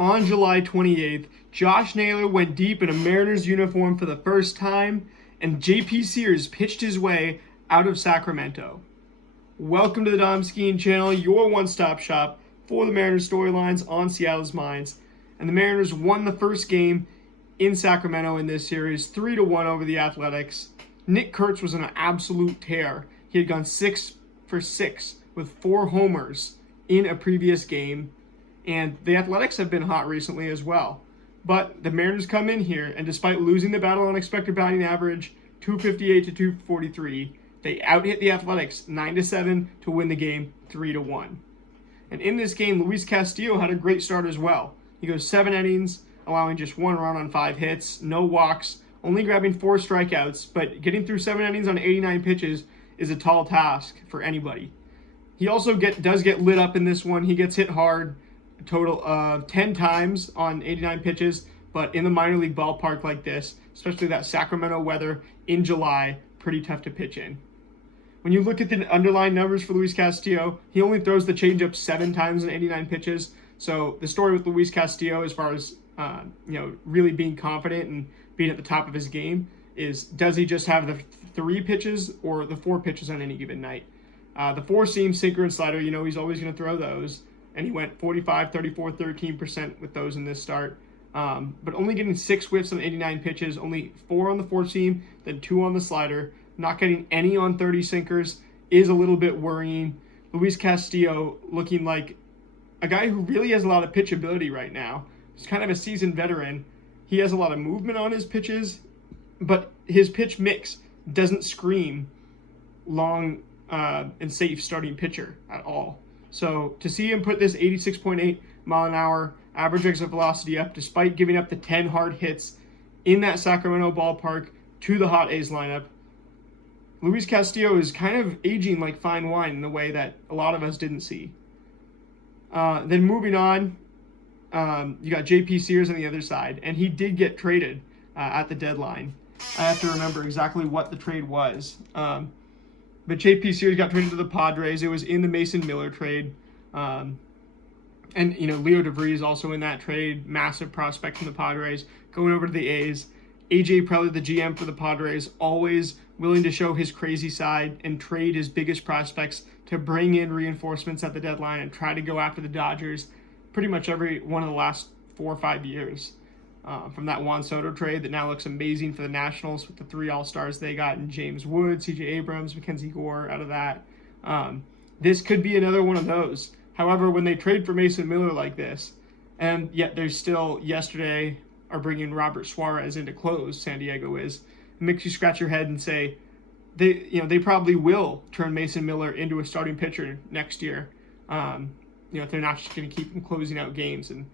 On July 28th, Josh Naylor went deep in a Mariners uniform for the first time, and JP Sears pitched his way out of Sacramento. Welcome to the Dom Skiing Channel, your one-stop shop for the Mariners storylines on Seattle's minds. And the Mariners won the first game in Sacramento in this series, 3-1 over the Athletics. Nick Kurtz was on an absolute tear. He had gone 6 for 6 with 4 homers in a previous game. And the Athletics have been hot recently as well. But the Mariners come in here, and despite losing the battle on expected batting average, 258 to 243, they out-hit the Athletics 9-7 to win the game 3-1. And in this game, Luis Castillo had a great start as well. He goes 7 innings, allowing just 1 run on 5 hits, no walks, only grabbing 4 strikeouts, but getting through 7 innings on 89 pitches is a tall task for anybody. He also does get lit up in this one. He gets hit hard, a total of 10 times on 89 pitches, but in the minor league ballpark like this, especially that Sacramento weather in July, pretty tough to pitch in. When you look at the underlying numbers for Luis Castillo, he only throws the changeup 7 times in 89 pitches. So the story with Luis Castillo, as far as really being confident and being at the top of his game, is does he just have the 3 pitches or the 4 pitches on any given night? The 4-seam, sinker, and slider, he's always going to throw those. And he went 45, 34, 13% with those in this start. But only getting 6 whiffs on 89 pitches, only 4 on the 4-seam, then 2 on the slider. Not getting any on 30 sinkers is a little bit worrying. Luis Castillo looking like a guy who really has a lot of pitchability right now. He's kind of a seasoned veteran. He has a lot of movement on his pitches, but his pitch mix doesn't scream long and safe starting pitcher at all. So to see him put this 86.8 mile an hour average exit velocity up, despite giving up the 10 hard hits in that Sacramento ballpark to the hot A's lineup, Luis Castillo is kind of aging like fine wine in a way that a lot of us didn't see. Then moving on, you got JP Sears on the other side, and he did get traded at the deadline. I have to remember exactly what the trade was. But JP Sears got traded to the Padres. It was in the Mason Miller trade. And Leo DeVries also in that trade. Massive prospect from the Padres. Going over to the A's. AJ Preller, the GM for the Padres, always willing to show his crazy side and trade his biggest prospects to bring in reinforcements at the deadline and try to go after the Dodgers pretty much every one of the last 4 or 5 years. From that Juan Soto trade that now looks amazing for the Nationals with the 3 All-Stars they got in James Wood, C.J. Abrams, Mackenzie Gore out of that. This could be another one of those. However, when they trade for Mason Miller like this, and yet they're still yesterday are bringing Robert Suarez into close, San Diego is, it makes you scratch your head and say they probably will turn Mason Miller into a starting pitcher next year. If they're not just going to keep him closing out games. And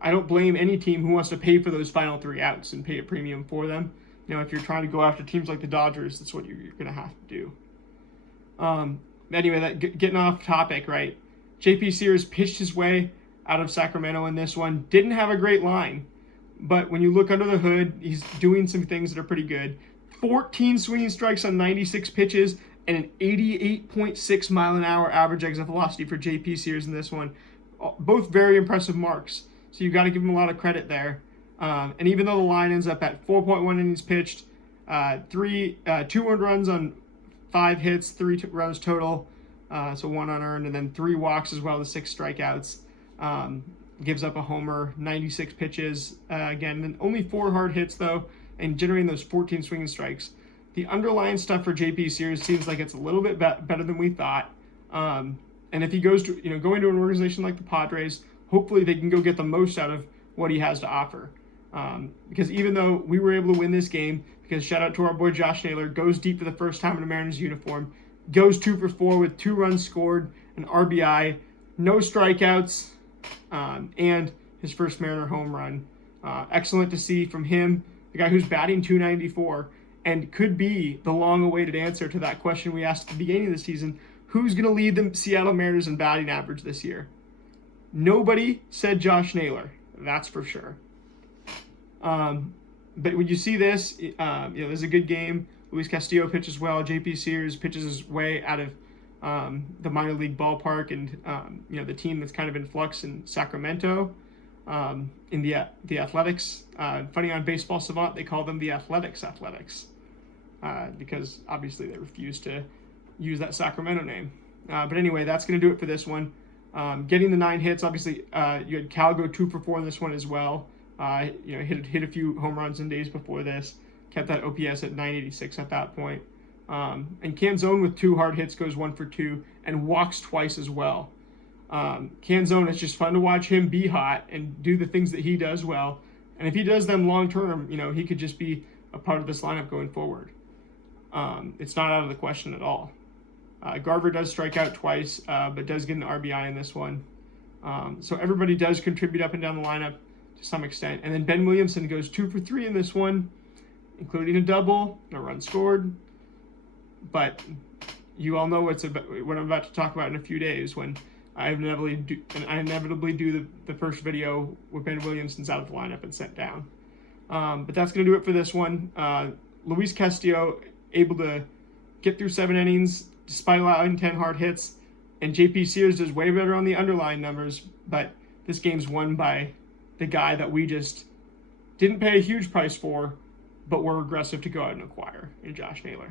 I don't blame any team who wants to pay for those final 3 outs and pay a premium for them. If you're trying to go after teams like the Dodgers, that's what you're going to have to do. Anyway, getting off topic, right? JP Sears pitched his way out of Sacramento in this one. Didn't have a great line, but when you look under the hood, he's doing some things that are pretty good. 14 swinging strikes on 96 pitches and an 88.6 mile an hour average exit velocity for JP Sears in this one. Both very impressive marks. So you've got to give him a lot of credit there. And even though the line ends up at 4.1 innings pitched, 2 earned runs on 5 hits, 3 runs total, so 1 unearned, and then 3 walks as well as 6 strikeouts. Gives up a homer, 96 pitches, again, and only 4 hard hits though, and generating those 14 swinging strikes. The underlying stuff for JP Sears seems like it's a little bit better than we thought. And if he goes to, going to an organization like the Padres, hopefully they can go get the most out of what he has to offer. Because even though we were able to win this game, because shout out to our boy Josh Naylor, goes deep for the first time in a Mariners uniform, goes 2 for 4 with 2 runs scored, an RBI, no strikeouts, and his first Mariner home run. Excellent to see from him, the guy who's batting .294, and could be the long-awaited answer to that question we asked at the beginning of the season: who's going to lead the Seattle Mariners in batting average this year? Nobody said Josh Naylor, that's for sure. But when you see this, there's a good game. Luis Castillo pitches well. JP Sears pitches his way out of the minor league ballpark, and the team that's kind of in flux in Sacramento. in the Athletics. Funny, on Baseball Savant, they call them the Athletics, because obviously they refuse to use that Sacramento name. But anyway, that's going to do it for this one. Getting the 9 hits, obviously, you had Cal go 2 for 4 in this one as well. Hit a few home runs in days before this. Kept that OPS at 986 at that point. And Canzone with 2 hard hits goes 1 for 2 and walks twice as well. Canzone, it's just fun to watch him be hot and do the things that he does well. And if he does them long term, he could just be a part of this lineup going forward. It's not out of the question at all. Garver does strike out twice, but does get an RBI in this one. So everybody does contribute up and down the lineup to some extent. And then Ben Williamson goes 2 for 3 in this one, including a double, no run scored. But you all know what I'm about to talk about in a few days when I inevitably do the first video with Ben Williamson's out of the lineup and sent down. But that's going to do it for this one. Luis Castillo able to get through 7 innings despite allowing 10 hard hits, and JP Sears does way better on the underlying numbers, but this game's won by the guy that we just didn't pay a huge price for, but were aggressive to go out and acquire, in Josh Naylor.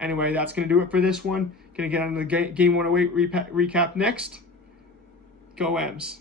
Anyway, that's going to do it for this one. Going to get on the Game 108 recap next. Go M's.